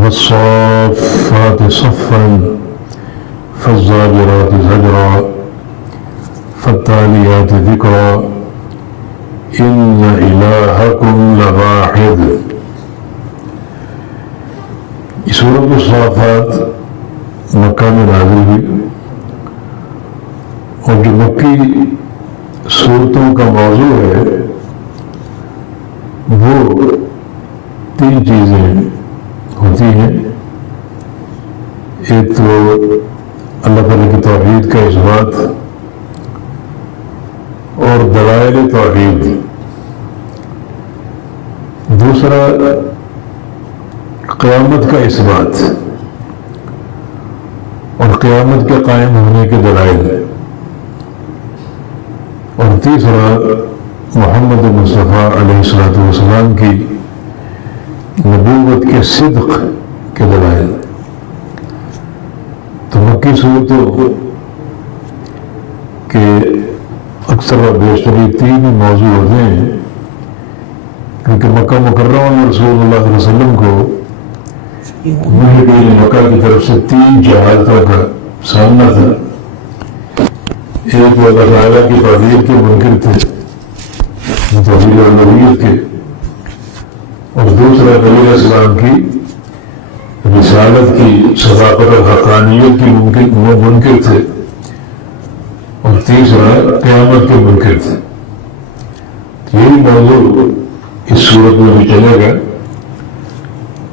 والصافات صفا فالزاجرات زجرا فالتاليات ذكرا ان الہکم لواحد۔ یہ سورۃ الصافات مکہ میں نازل ہوئی، اور جو مکی صورتوں کا موضوع ہے وہ 3 چیزیں ہوتی ہیں۔ ایک تو اللہ تعالیٰ کی توحید کا اثبات اور دلائل توحید، دوسرا قیامت کا اثبات اور قیامت کے قائم ہونے کے دلائل، اور تیسرا محمد مصطفیٰ علیہ السلام کی نبوت کے صدق کے دلائل۔ تو مکی صورتوں کے اکثر و بیشتری 3 موضوع ہوتے ہیں، کیونکہ مکہ مکرمہ میں رسول اللہ صلی اللہ علیہ وسلم کو مشرکین مکہ کی طرف سے 3 جہالتوں کا سامنا تھا۔ ایک وہ اللہ تعالیٰ کی توحید کے منکر تھے، توحید الوہیت کے، اور دوسرا نبی علیہ السلام کی رسالت کی صداقت اور حقانیت کی منکر تھے، اور تیسرا قیامت کے منکر تھے۔ یہی موضوع اس صورت میں بھی چلے گا۔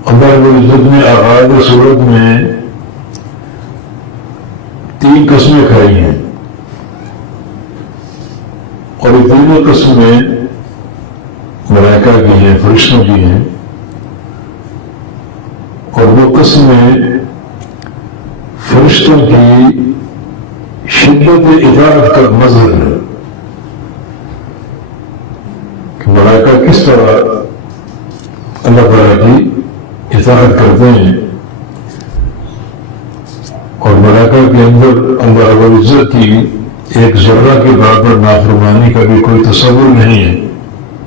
اللہ رب العزت نے آغاز صورت میں 3 قسمیں کھائی ہیں، اور یہ تینوں قسمیں ملائکہ کی ہیں، فرشتوں کی ہیں، اور وہ قسمیں فرشتوں کی شدت اطاعت کا مظہر ہے کہ ملائکہ کس طرح اللہ تعالیٰ کی اطاعت کرتے ہیں، اور ملائکہ کے اندر اللہ رب العزت کی ایک ذرہ کے برابر نافرمانی کا بھی کوئی تصور نہیں ہے۔